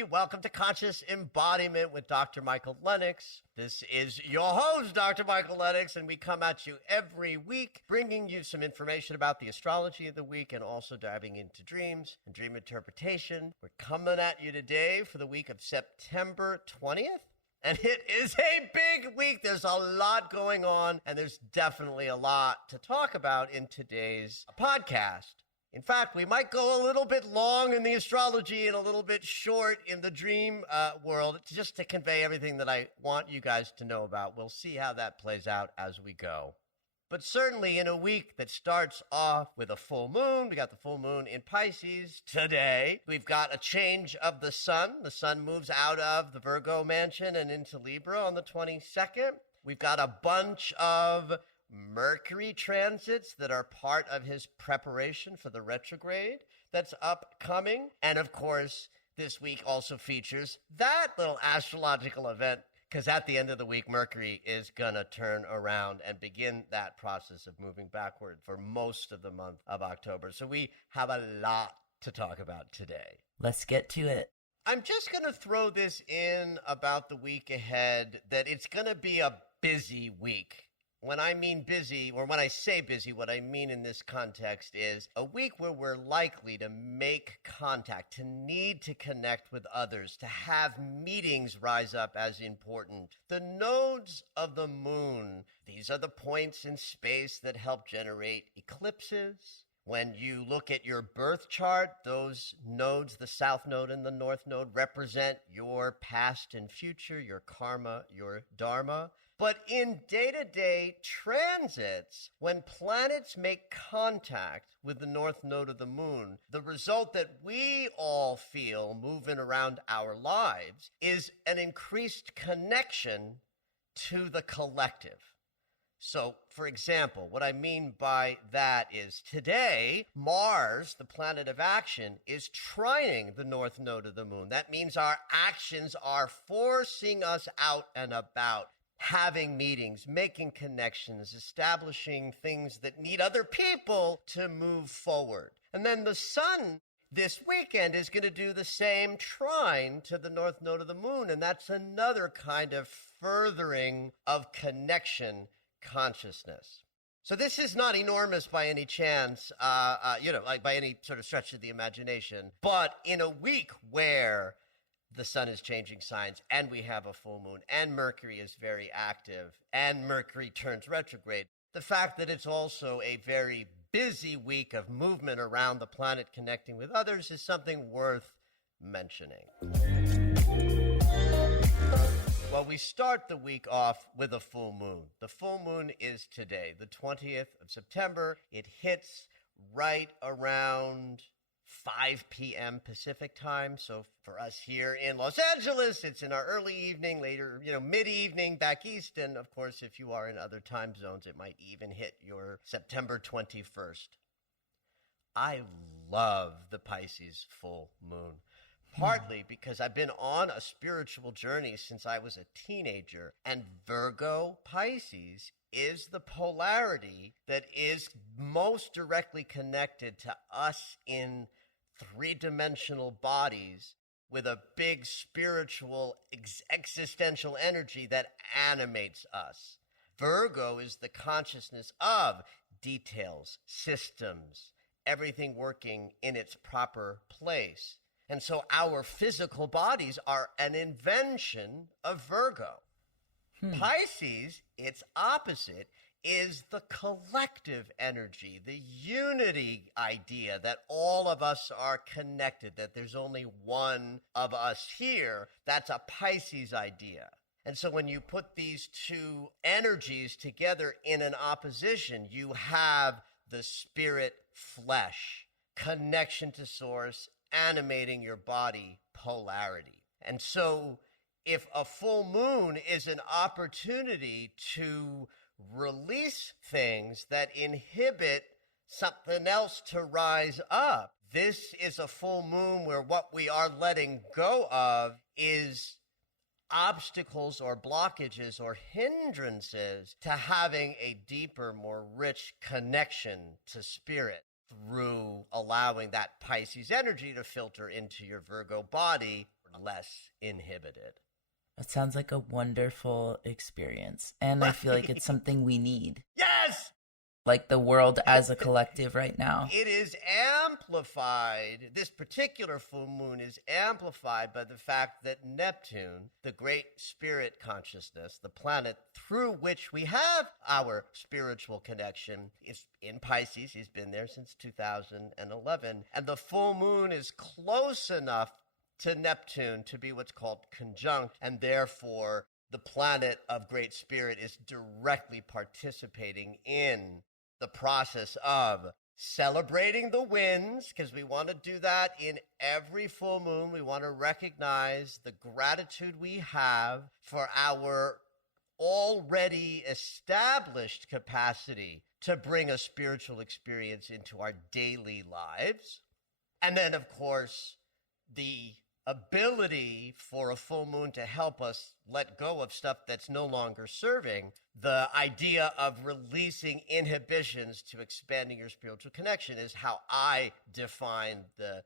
everybody. Welcome to Conscious Embodiment with Dr. Michael Lennox. This is your host, Dr. Michael Lennox, and we come at you every week, bringing you some information about the astrology of the week and also diving into dreams and dream interpretation. We're coming at you today for the week of September 20th. And it is a big week. There's a lot going on, and there's definitely a lot to talk about in today's podcast. In fact, we might go a little bit long in the astrology and a little bit short in the dream world, just to convey everything that I want you guys to know about. We'll see how that plays out as we go. But certainly in a week that starts off with a full moon, we got the full moon in Pisces today. We've got a change of the sun. The sun moves out of the Virgo mansion and into Libra on the 22nd. We've got a bunch of Mercury transits that are part of his preparation for the retrograde that's upcoming. And of course, this week also features that little astrological event, because at the end of the week, Mercury is going to turn around and begin that process of moving backward for most of the month of October. So we have a lot to talk about today. Let's get to it. I'm just going to throw this in about the week ahead, that it's going to be a busy week. When I mean busy, or when I say busy, what I mean in this context is a week where we're likely to make contact, to need to connect with others, to have meetings rise up as important. The nodes of the moon, these are the points in space that help generate eclipses. When you look at your birth chart, those nodes, the south node and the north node, represent your past and future, your karma, your dharma. But in day-to-day transits, when planets make contact with the north node of the moon, the result that we all feel moving around our lives is an increased connection to the collective. So, for example, what I mean by that is today, Mars, the planet of action, is trining the north node of the moon. That means our actions are forcing us out and about, having meetings, making connections, establishing things that need other people to move forward. And then the sun this weekend is going to do the same trine to the north node of the moon. And that's another kind of furthering of connection consciousness. So this is not enormous by any chance, like by any sort of stretch of the imagination. But in a week where the sun is changing signs and we have a full moon and Mercury is very active and Mercury turns retrograde, the fact that it's also a very busy week of movement around the planet connecting with others is something worth mentioning. Well, we start the week off with a full moon. The full moon is today, the 20th of September. It hits right around 5 p.m. Pacific time. So for us here in Los Angeles, it's in our early evening, later, mid-evening back east. And of course, if you are in other time zones, it might even hit your September 21st. I love the Pisces full moon. Partly because I've been on a spiritual journey since I was a teenager, and Virgo Pisces is the polarity that is most directly connected to us in three-dimensional bodies with a big spiritual existential energy that animates us. Virgo is the consciousness of details, systems, everything working in its proper place. And so our physical bodies are an invention of Virgo. Pisces, its opposite, is the collective energy, the unity idea that all of us are connected, that there's only one of us here. That's a Pisces idea. And so when you put these two energies together in an opposition, you have the spirit flesh, connection to source, animating your body polarity. And so if a full moon is an opportunity to release things that inhibit something else to rise up, this is a full moon where what we are letting go of is obstacles or blockages or hindrances to having a deeper, more rich connection to spirit, through allowing that Pisces energy to filter into your Virgo body less inhibited. It sounds like a wonderful experience. And I feel like it's something we need. Yes! Like the world as a collective right now. It is amplified. This particular full moon is amplified by the fact that Neptune, the great spirit consciousness, the planet through which we have our spiritual connection, is in Pisces. He's been there since 2011. And the full moon is close enough to Neptune to be what's called conjunct, and therefore the planet of great spirit is directly participating in the process of celebrating the wins, because we want to do that in every full moon. We want to recognize the gratitude we have for our already established capacity to bring a spiritual experience into our daily lives. And then, of course, the ability for a full moon to help us let go of stuff that's no longer serving, the idea of releasing inhibitions to expanding your spiritual connection is how I define the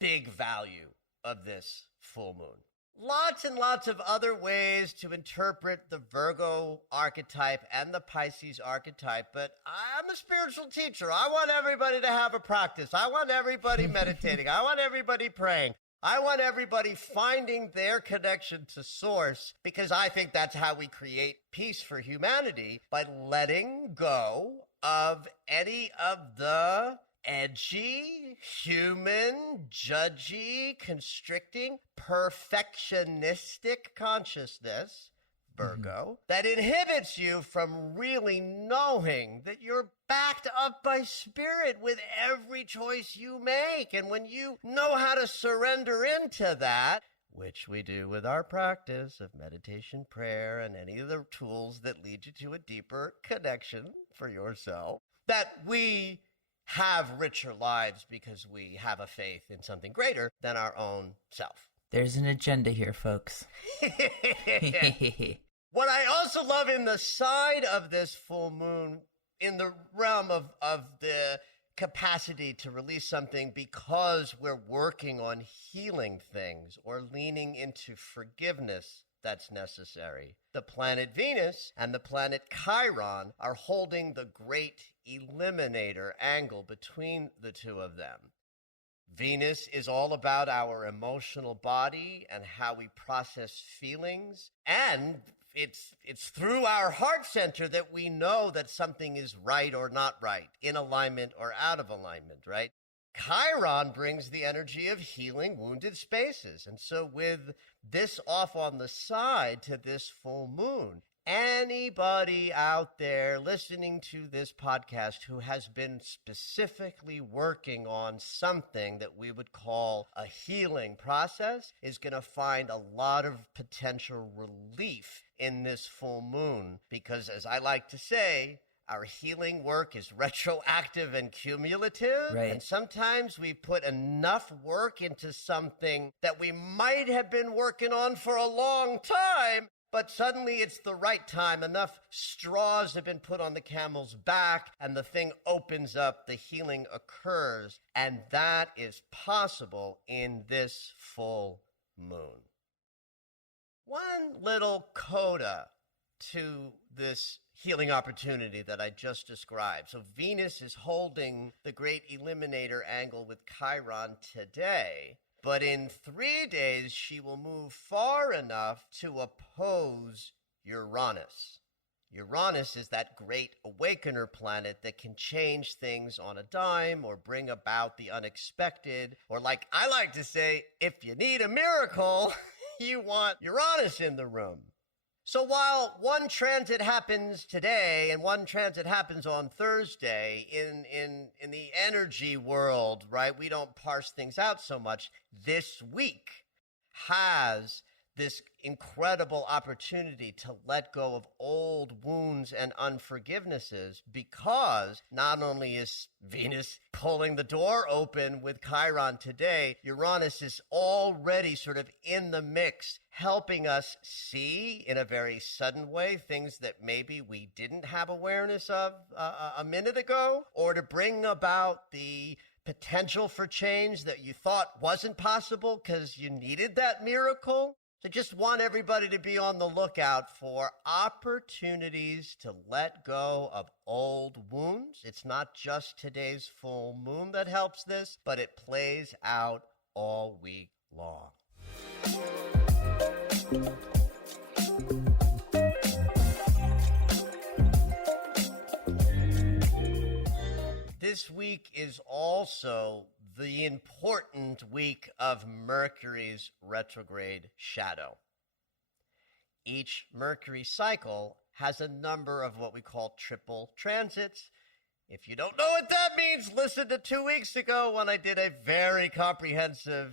big value of this full moon. Lots and lots of other ways to interpret the Virgo archetype and the Pisces archetype, but I'm a spiritual teacher. I want everybody to have a practice. I want everybody meditating. I want everybody praying. I want everybody finding their connection to source, because I think that's how we create peace for humanity, by letting go of any of the edgy, human, judgy, constricting, perfectionistic consciousness, Virgo, that inhibits you from really knowing that you're backed up by spirit with every choice you make. And when you know how to surrender into that, which we do with our practice of meditation, prayer, and any of the tools that lead you to a deeper connection for yourself, that we have richer lives because we have a faith in something greater than our own self. There's an agenda here, folks. What I also love in the side of this full moon, in the realm of the capacity to release something because we're working on healing things or leaning into forgiveness that's necessary. The planet Venus and the planet Chiron are holding the great eliminator angle between the two of them. Venus is all about our emotional body and how we process feelings, and it's through our heart center that we know that something is right or not right, in alignment or out of alignment, right? Chiron brings the energy of healing wounded spaces. And so with this off on the side to this full moon, anybody out there listening to this podcast who has been specifically working on something that we would call a healing process is going to find a lot of potential relief in this full moon, because, as I like to say, our healing work is retroactive and cumulative. Right. And sometimes we put enough work into something that we might have been working on for a long time, but suddenly it's the right time. Enough straws have been put on the camel's back, and the thing opens up, the healing occurs. And that is possible in this full moon. One little coda to this healing opportunity that I just described. So Venus is holding the great eliminator angle with Chiron today, but in 3 days she will move far enough to oppose Uranus. Uranus is that great awakener planet that can change things on a dime or bring about the unexpected, or, like I like to say, if you need a miracle, you want Uranus in the room. So while one transit happens today and one transit happens on Thursday, in the energy world, right, we don't parse things out so much. This week has this incredible opportunity to let go of old wounds and unforgivenesses, because not only is Venus pulling the door open with Chiron today, Uranus is already sort of in the mix, helping us see in a very sudden way things that maybe we didn't have awareness of a minute ago, or to bring about the potential for change that you thought wasn't possible because you needed that miracle. So just want everybody to be on the lookout for opportunities to let go of old wounds. It's not just today's full moon that helps this, but it plays out all week long. This week is also the important week of Mercury's retrograde shadow. Each Mercury cycle has a number of what we call triple transits. If you don't know what that means, listen to 2 weeks ago when I did a very comprehensive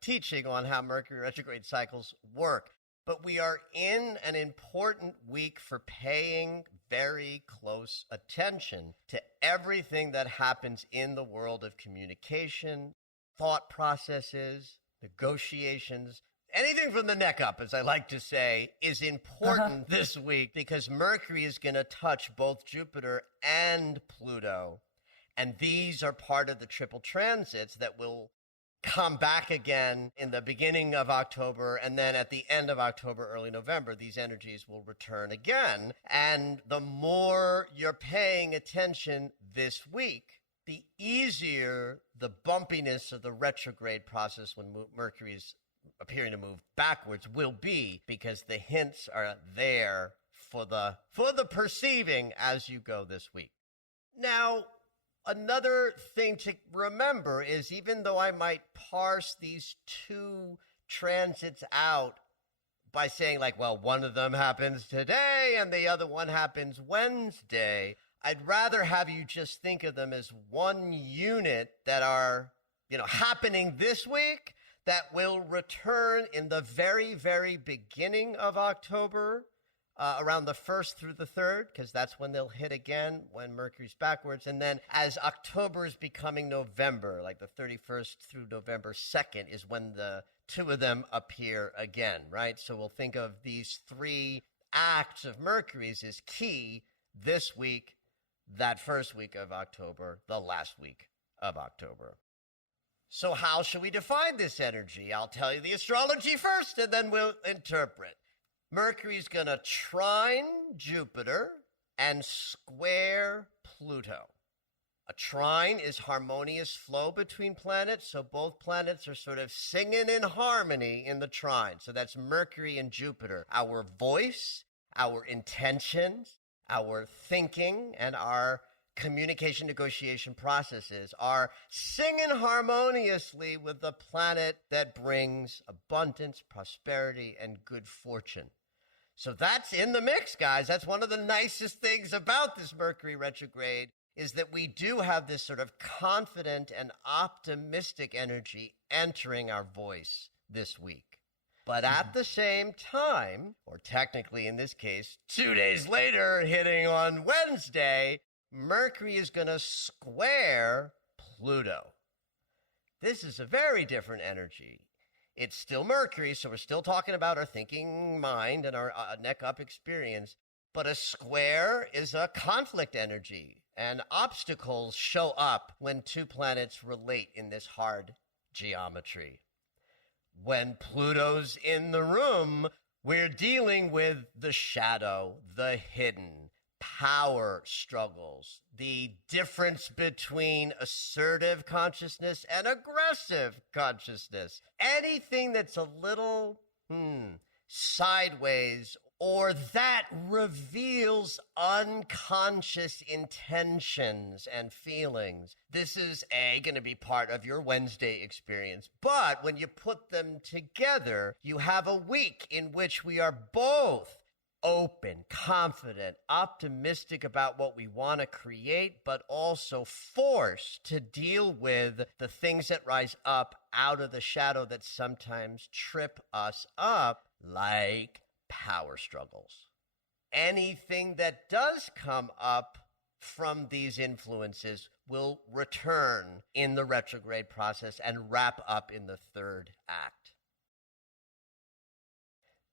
teaching on how Mercury retrograde cycles work. But we are in an important week for paying very close attention to everything that happens in the world of communication, thought processes, negotiations. Anything from the neck up, as I like to say, is important this week because Mercury is going to touch both Jupiter and Pluto. And these are part of the triple transits that will come back again in the beginning of October, and then at the end of October, early November, these energies will return again. And the more you're paying attention this week, the easier the bumpiness of the retrograde process when Mercury's appearing to move backwards will be, because the hints are there for the perceiving as you go this week. Now, another thing to remember is even though I might parse these two transits out by saying like, well, one of them happens today and the other one happens Wednesday, I'd rather have you just think of them as one unit that are, happening this week that will return in the very, very beginning of October, around the 1st through the 3rd, because that's when they'll hit again when Mercury's backwards. And then as October is becoming November, like the 31st through November 2nd is when the two of them appear again, right? So we'll think of these three acts of Mercury's as key this week, that first week of October, the last week of October. So how should we define this energy? I'll tell you the astrology first, and then we'll interpret. Mercury's going to trine Jupiter and square Pluto. A trine is harmonious flow between planets, so both planets are sort of singing in harmony in the trine. So that's Mercury and Jupiter. Our voice, our intentions, our thinking, and our communication negotiation processes are singing harmoniously with the planet that brings abundance, prosperity, and good fortune. So that's in the mix, guys. That's one of the nicest things about this Mercury retrograde, is that we do have this sort of confident and optimistic energy entering our voice this week. But at the same time, or technically in this case, 2 days later, hitting on Wednesday, Mercury is going to square Pluto. This is a very different energy. It's still Mercury, so we're still talking about our thinking mind and our neck-up experience, but a square is a conflict energy, and obstacles show up when two planets relate in this hard geometry. When Pluto's in the room, we're dealing with the shadow, the hidden, power struggles, the difference between assertive consciousness and aggressive consciousness. Anything that's a little sideways or that reveals unconscious intentions and feelings. This is going to be part of your Wednesday experience. But when you put them together, you have a week in which we are both open, confident, optimistic about what we want to create, but also forced to deal with the things that rise up out of the shadow that sometimes trip us up, like power struggles. Anything that does come up from these influences will return in the retrograde process and wrap up in the third act.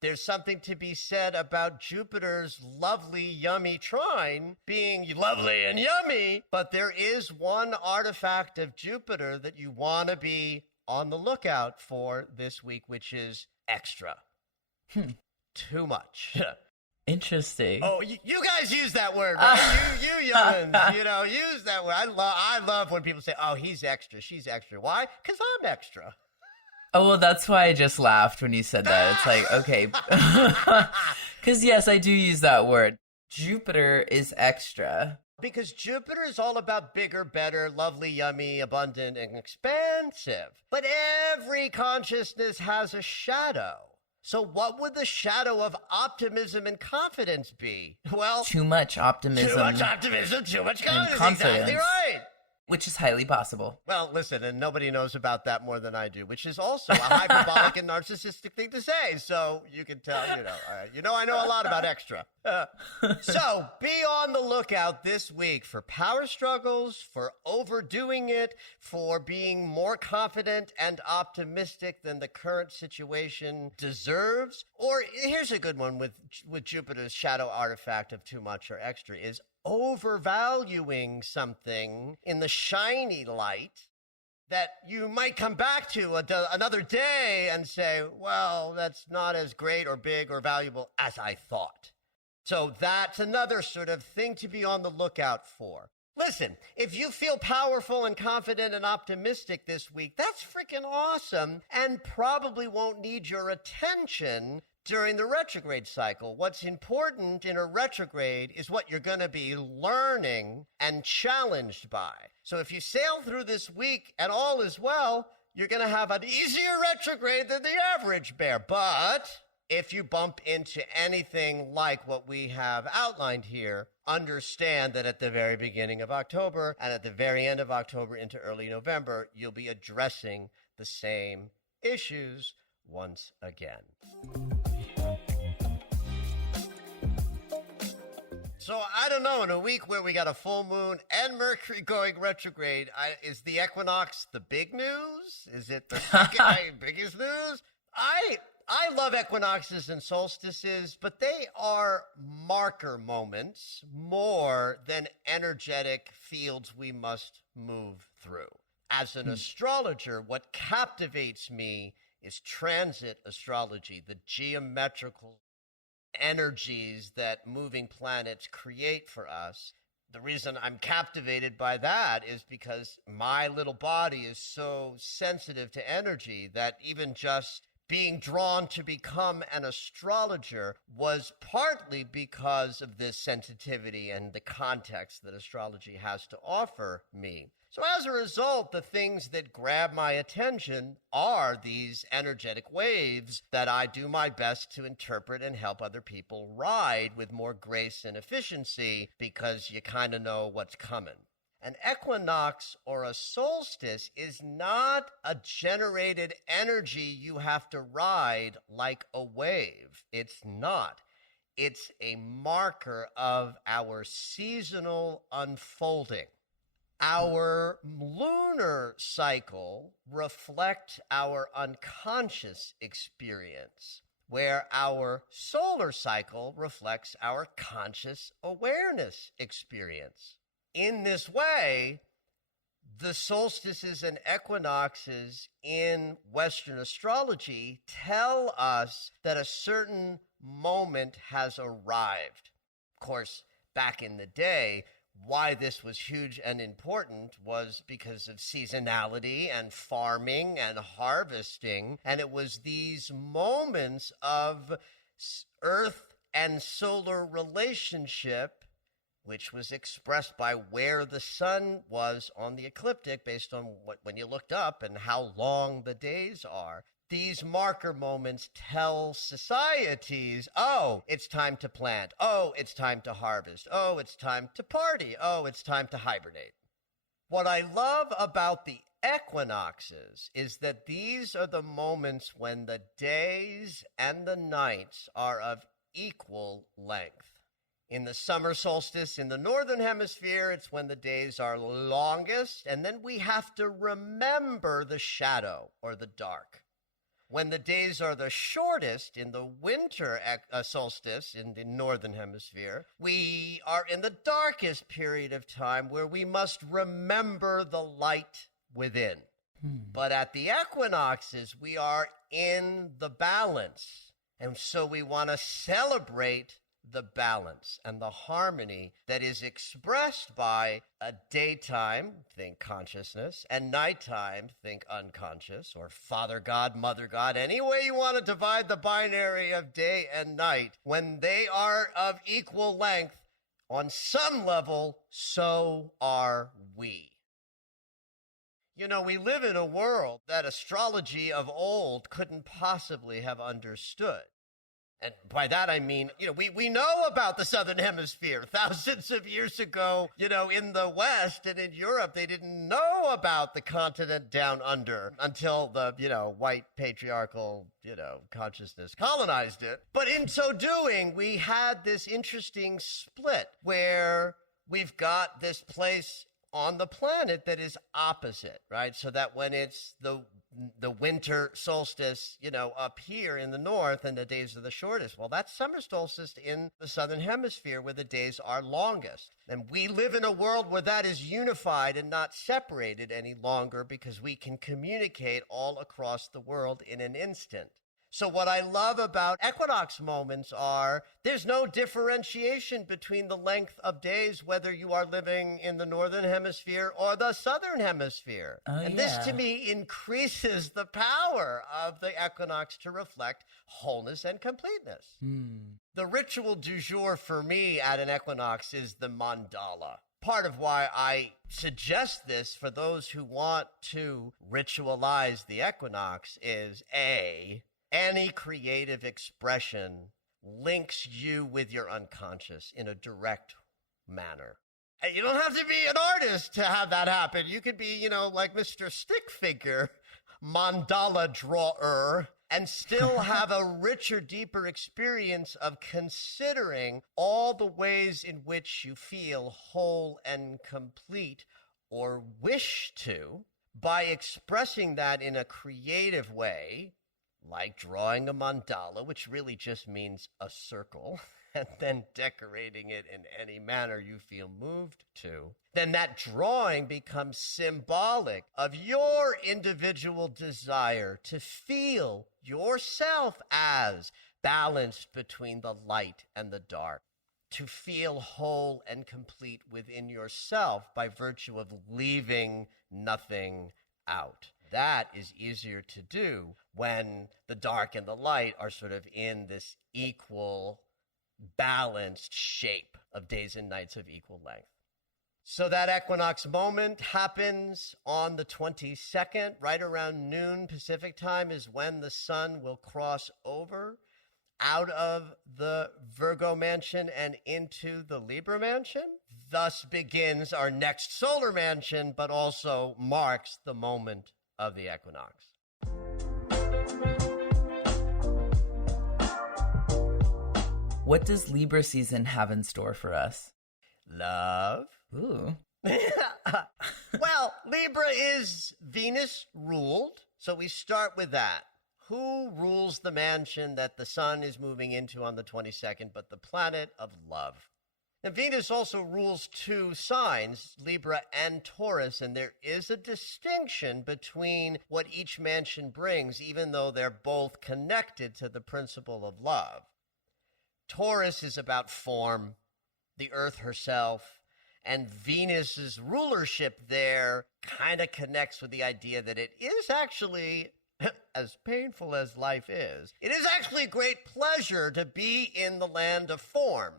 There's something to be said about Jupiter's lovely, yummy trine being lovely and yummy, but there is one artifact of Jupiter that you want to be on the lookout for this week, which is extra. Too much. Interesting. Oh, you guys use that word, right? You youngins, use that word. I love when people say, oh, he's extra, she's extra. Why? Because I'm extra. Oh, well, that's why I just laughed when you said that. It's like, okay. Because, yes, I do use that word. Jupiter is extra. Because Jupiter is all about bigger, better, lovely, yummy, abundant, and expansive. But every consciousness has a shadow. So what would the shadow of optimism and confidence be? Well, too much optimism. Too much optimism, too much confidence. Confidence. Exactly right. Which is highly possible. Well, listen, and nobody knows about that more than I do, which is also a hyperbolic and narcissistic thing to say. So you can tell, I know a lot about extra. So be on the lookout this week for power struggles, for overdoing it, for being more confident and optimistic than the current situation deserves. Or here's a good one with Jupiter's shadow artifact of too much or extra is overvaluing something in the shiny light that you might come back to another day and say, well, that's not as great or big or valuable as I thought. So that's another sort of thing to be on the lookout for. Listen, if you feel powerful and confident and optimistic this week, that's freaking awesome and probably won't need your attention during the retrograde cycle. What's important in a retrograde is what you're going to be learning and challenged by. So if you sail through this week and all is well, you're going to have an easier retrograde than the average bear. But if you bump into anything like what we have outlined here, understand that at the very beginning of October and at the very end of October into early November, you'll be addressing the same issues once again. So I don't know, in a week where we got a full moon and Mercury going retrograde, is the equinox the big news? Is it the second biggest news? I love equinoxes and solstices, but they are marker moments more than energetic fields we must move through. As an astrologer, what captivates me is transit astrology, the geometrical energies that moving planets create for us. The reason I'm captivated by that is because my little body is so sensitive to energy that even just being drawn to become an astrologer was partly because of this sensitivity and the context that astrology has to offer me. So as a result, the things that grab my attention are these energetic waves that I do my best to interpret and help other people ride with more grace and efficiency because you kind of know what's coming. An equinox or a solstice is not a generated energy you have to ride like a wave. It's not. It's a marker of our seasonal unfolding. Our lunar cycle reflects our unconscious experience, where our solar cycle reflects our conscious awareness experience. In this way, the solstices and equinoxes in Western astrology tell us that a certain moment has arrived. Of course, back in the day, why this was huge and important was because of seasonality and farming and harvesting. And it was these moments of Earth and solar relationship, which was expressed by where the sun was on the ecliptic based on when you looked up and how long the days are. These marker moments tell societies, oh, it's time to plant. Oh, it's time to harvest. Oh, it's time to party. Oh, it's time to hibernate. What I love about the equinoxes is that these are the moments when the days and the nights are of equal length. In the summer solstice in the northern hemisphere, it's when the days are longest, and then we have to remember the shadow or the dark. when the days are the shortest in the winter solstice in the northern hemisphere, we are in the darkest period of time where we must remember the light within. But at the equinoxes, we are in the balance. And so we want to celebrate the balance and the harmony that is expressed by a daytime, think consciousness, and nighttime, think unconscious, or Father God, Mother God, any way you want to divide the binary of day and night. When they are of equal length, on some level, so are we. You know, we live in a world that astrology of old couldn't possibly have understood. And by that, I mean, we know about the Southern Hemisphere. Thousands of years ago, in the West and in Europe, they didn't know about the continent down under until the, white patriarchal, consciousness colonized it. But in so doing, we had this interesting split where we've got this place on the planet that is opposite, right? So that when it's the winter solstice, up here in the north and the days are the shortest, well, that's summer solstice in the southern hemisphere where the days are longest. And we live in a world where that is unified and not separated any longer because we can communicate all across the world in an instant. So what I love about equinox moments are there's no differentiation between the length of days, whether you are living in the northern hemisphere or the southern hemisphere. And this to me increases the power of the equinox to reflect wholeness and completeness. The ritual du jour for me at an equinox is the mandala. Part of why I suggest this for those who want to ritualize the equinox is any creative expression links you with your unconscious in a direct manner. And you don't have to be an artist to have that happen. You could be, like Mr. Stick Figure, mandala drawer, and still have a richer, deeper experience of considering all the ways in which you feel whole and complete or wish to by expressing that in a creative way, like drawing a mandala, which really just means a circle, and then decorating it in any manner you feel moved to, then that drawing becomes symbolic of your individual desire to feel yourself as balanced between the light and the dark, to feel whole and complete within yourself by virtue of leaving nothing out. That is easier to do when the dark and the light are sort of in this equal, balanced shape of days and nights of equal length. So that equinox moment happens on the 22nd, right around noon Pacific time is when the sun will cross over out of the Virgo mansion and into the Libra mansion. Thus begins our next solar mansion, but also marks the moment of the equinox. What does Libra season have in store for us? Love. Ooh. Well, Libra is Venus ruled, so we start with that. Who rules the mansion that the sun is moving into on the 22nd, but the planet of love? And Venus also rules two signs, Libra and Taurus, and there is a distinction between what each mansion brings, even though they're both connected to the principle of love. Taurus is about form, the earth herself, and Venus's rulership there kind of connects with the idea that it is actually, as painful as life is, it is actually great pleasure to be in the land of form,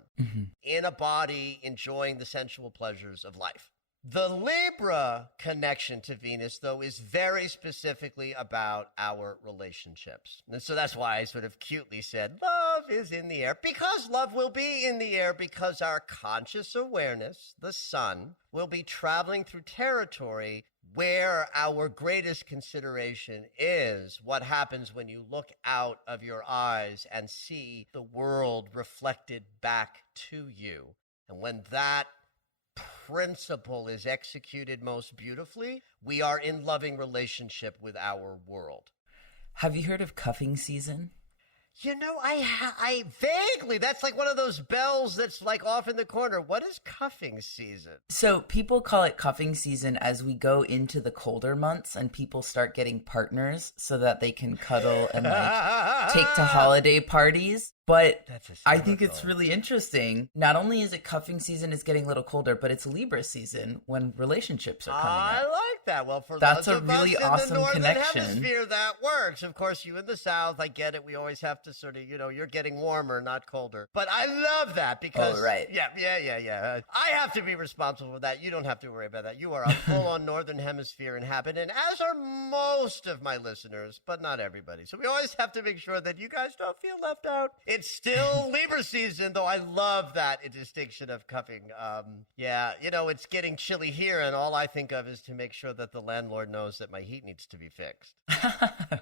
in a body enjoying the sensual pleasures of life. The Libra connection to Venus, though, is very specifically about our relationships. And so that's why I sort of cutely said, love is in the air, because love will be in the air, because our conscious awareness, the sun, will be traveling through territory where our greatest consideration is what happens when you look out of your eyes and see the world reflected back to you. And when that principle is executed most beautifully, we are in loving relationship with our world. Have you heard of cuffing season? You know, I vaguely, that's like one of those bells that's like off in the corner. What is cuffing season? So people call it cuffing season as we go into the colder months and people start getting partners so that they can cuddle and like take to holiday parties. But I think it's really interesting. Not only is it cuffing season, it's getting a little colder, but it's Libra season when relationships are coming up. I like that. Well, for that's those a of really us awesome in the northern connection. Hemisphere, that works. Of course, you in the South, I get it. We always have to sort of, you're getting warmer, not colder. But I love that because, yeah. I have to be responsible for that. You don't have to worry about that. You are a full-on northern hemisphere inhabitant, as are most of my listeners, but not everybody. So we always have to make sure that you guys don't feel left out. It's still Libra season, though I love that distinction of cuffing. It's getting chilly here, and all I think of is to make sure that the landlord knows that my heat needs to be fixed. All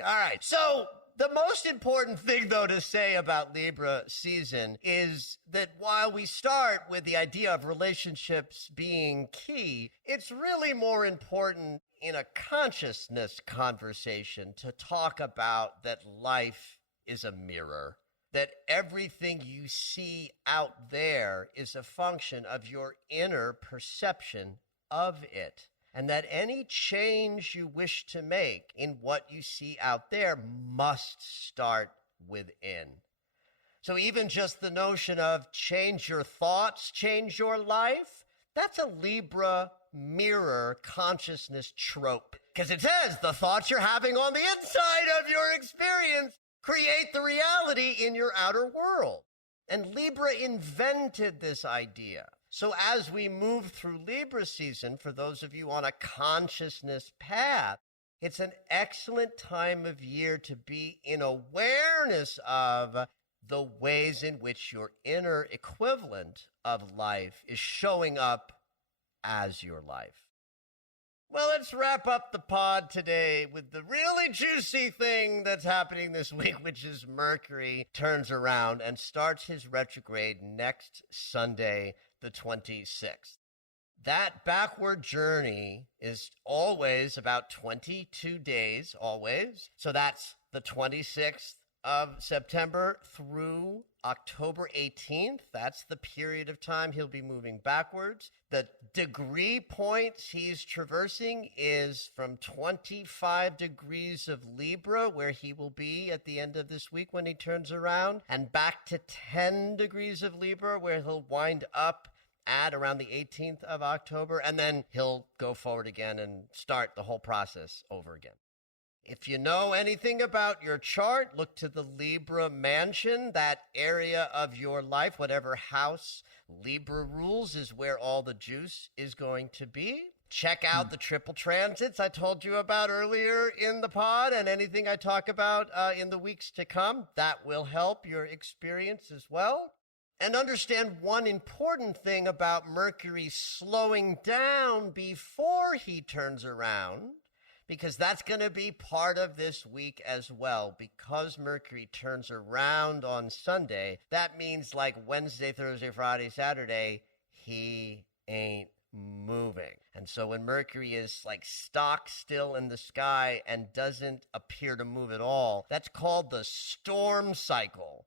right. So the most important thing, though, to say about Libra season is that while we start with the idea of relationships being key, it's really more important in a consciousness conversation to talk about that life is a mirror. That everything you see out there is a function of your inner perception of it. And that any change you wish to make in what you see out there must start within. So even just the notion of change your thoughts, change your life, that's a Libra mirror consciousness trope. Because it says the thoughts you're having on the inside of your experience create the reality in your outer world. And Libra invented this idea. So as we move through Libra season, for those of you on a consciousness path, it's an excellent time of year to be in awareness of the ways in which your inner equivalent of life is showing up as your life. Well, let's wrap up the pod today with the really juicy thing that's happening this week, which is Mercury turns around and starts his retrograde next Sunday, the 26th. That backward journey is always about 22 days, always. So that's the 26th of September through October 18th. That's the period of time he'll be moving backwards. The degree points he's traversing is from 25 degrees of Libra, where he will be at the end of this week when he turns around, and back to 10 degrees of Libra, where he'll wind up at around the 18th of October, and then he'll go forward again and start the whole process over again. If you know anything about your chart, look to the Libra mansion, that area of your life, whatever house Libra rules is where all the juice is going to be. Check out the triple transits I told you about earlier in the pod, and anything I talk about in the weeks to come. That will help your experience as well. And understand one important thing about Mercury slowing down before he turns around, because that's going to be part of this week as well. Because Mercury turns around on Sunday, that means like Wednesday, Thursday, Friday, Saturday, he ain't moving. And so when Mercury is like stock still in the sky and doesn't appear to move at all, that's called the storm cycle.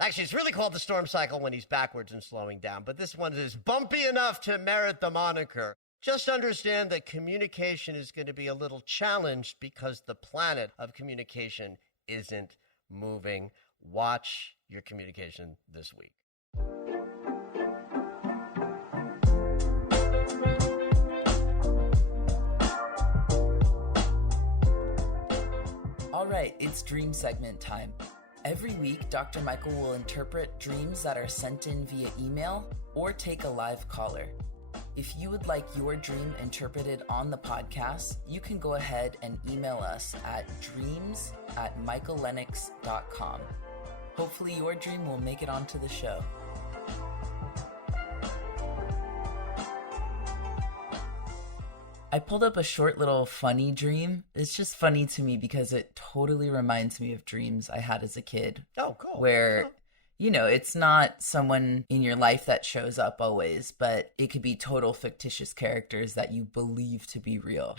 Actually, it's really called the storm cycle when he's backwards and slowing down, but this one is bumpy enough to merit the moniker. Just understand that communication is going to be a little challenged because the planet of communication isn't moving. Watch your communication this week. All right, it's dream segment time. Every week, Dr. Michael will interpret dreams that are sent in via email or take a live caller. If you would like your dream interpreted on the podcast, you can go ahead and email us at dreams@michaellennox.com. Hopefully your dream will make it onto the show. I pulled up a short little funny dream. It's just funny to me because it totally reminds me of dreams I had as a kid. Oh, cool. Where, It's not someone in your life that shows up always, but it could be total fictitious characters that you believe to be real.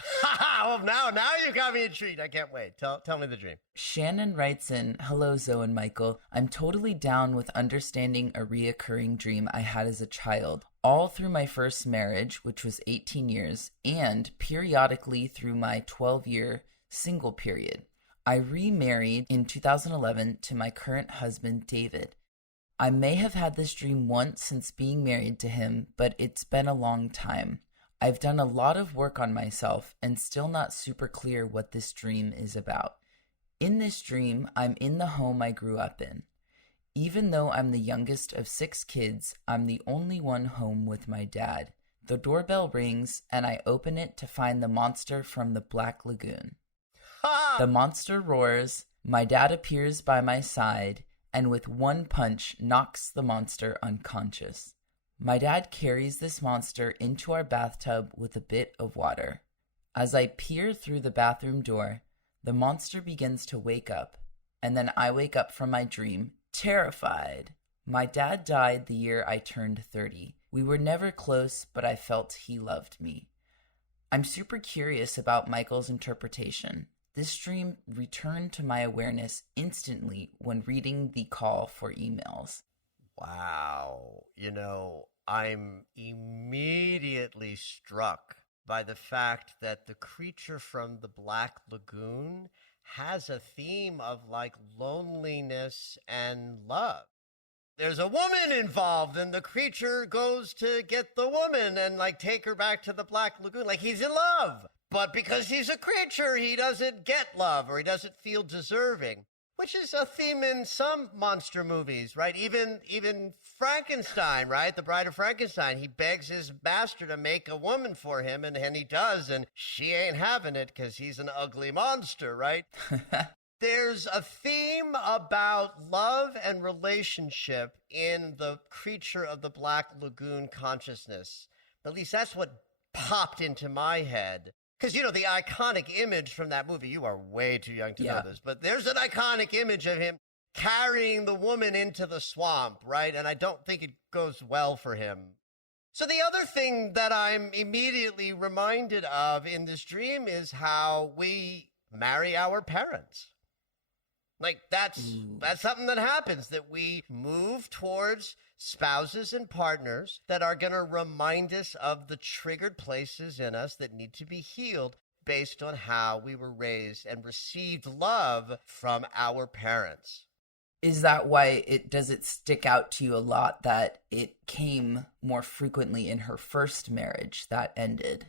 Well, now you got me intrigued. I can't wait. Tell me the dream. Shannon writes in, "Hello, Zoe and Michael. I'm totally down with understanding a reoccurring dream I had as a child, all through my first marriage, which was 18 years, and periodically through my 12-year single period. I remarried in 2011 to my current husband, David. I may have had this dream once since being married to him, but it's been a long time. I've done a lot of work on myself and still not super clear what this dream is about. In this dream, I'm in the home I grew up in. Even though I'm the youngest of 6 kids, I'm the only one home with my dad. The doorbell rings, and I open it to find the monster from the Black Lagoon. The monster roars, my dad appears by my side, and with one punch knocks the monster unconscious. My dad carries this monster into our bathtub with a bit of water. As I peer through the bathroom door, the monster begins to wake up, and then I wake up from my dream, terrified. My dad died the year I turned 30. We were never close, but I felt he loved me. I'm super curious about Michael's interpretation. This dream returned to my awareness instantly when reading the call for emails." Wow. I'm immediately struck by the fact that the creature from the Black Lagoon has a theme of loneliness and love. There's a woman involved, and the creature goes to get the woman and take her back to the Black Lagoon. He's in love, but because he's a creature, he doesn't get love, or he doesn't feel deserving, which is a theme in some monster movies, right? Even Frankenstein, right? The Bride of Frankenstein, he begs his master to make a woman for him, and he does, and she ain't having it because he's an ugly monster, right? There's a theme about love and relationship in the creature of the Black Lagoon consciousness. At least that's what popped into my head. Because, the iconic image from that movie, you are way too young to know this, but there's an iconic image of him carrying the woman into the swamp, right? And I don't think it goes well for him. So the other thing that I'm immediately reminded of in this dream is how we marry our parents. That's something that happens, that we move towards spouses and partners that are going to remind us of the triggered places in us that need to be healed based on how we were raised and received love from our parents. Is that why does it stick out to you a lot that it came more frequently in her first marriage that ended?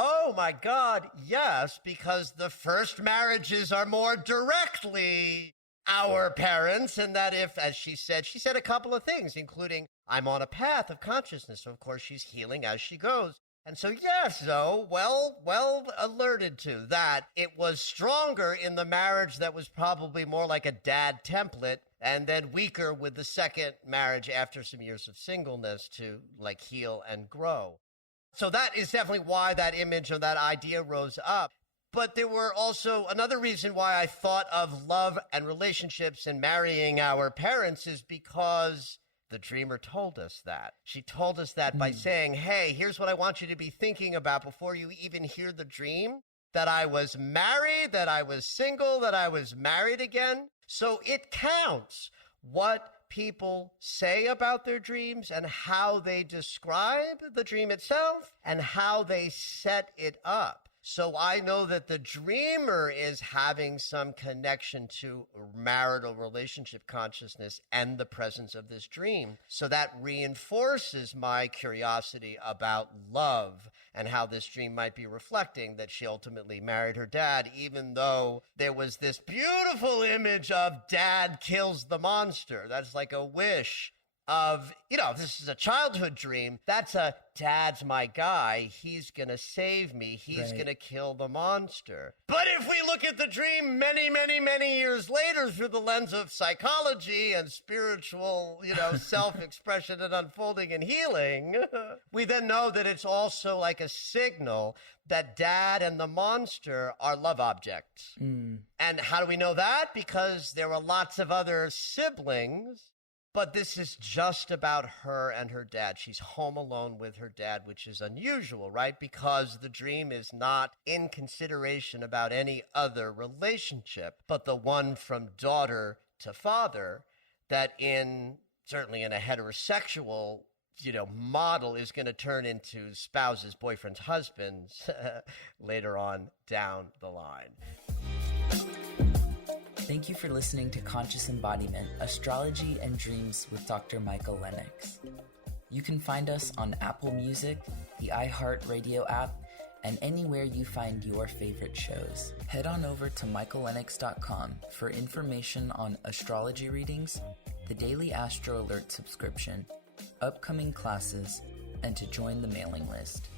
Oh my God, yes, because the first marriages are more directly our parents, and that if, as she said a couple of things, including, I'm on a path of consciousness, so of course she's healing as she goes. And so, yes, Zoe, well alerted to that. It was stronger in the marriage that was probably more like a dad template, and then weaker with the second marriage after some years of singleness to heal and grow. So that is definitely why that image or that idea rose up. But there were also another reason why I thought of love and relationships and marrying our parents is because the dreamer told us that. She told us that by saying, hey, here's what I want you to be thinking about before you even hear the dream. That I was married, that I was single, that I was married again. So it counts what people say about their dreams and how they describe the dream itself and how they set it up. So I know that the dreamer is having some connection to marital relationship consciousness and the presence of this dream. So that reinforces my curiosity about love and how this dream might be reflecting that she ultimately married her dad, even though there was this beautiful image of dad kills the monster. That's like a wish of, if this is a childhood dream, that's a dad's my guy. He's going to save me. He's going to kill the monster. But if we look at the dream many, many, many years later through the lens of psychology and spiritual, self-expression and unfolding and healing, we then know that it's also like a signal that dad and the monster are love objects. And how do we know that? Because there were lots of other siblings But this is just about her and her dad. She's home alone with her dad, which is unusual, right? Because the dream is not in consideration about any other relationship, but the one from daughter to father that certainly in a heterosexual, model is going to turn into spouses, boyfriends, husbands later on down the line. Thank you for listening to Conscious Embodiment, Astrology and Dreams with Dr. Michael Lennox. You can find us on Apple Music, the iHeartRadio app, and anywhere you find your favorite shows. Head on over to michaellennox.com for information on astrology readings, the Daily Astro Alert subscription, upcoming classes, and to join the mailing list.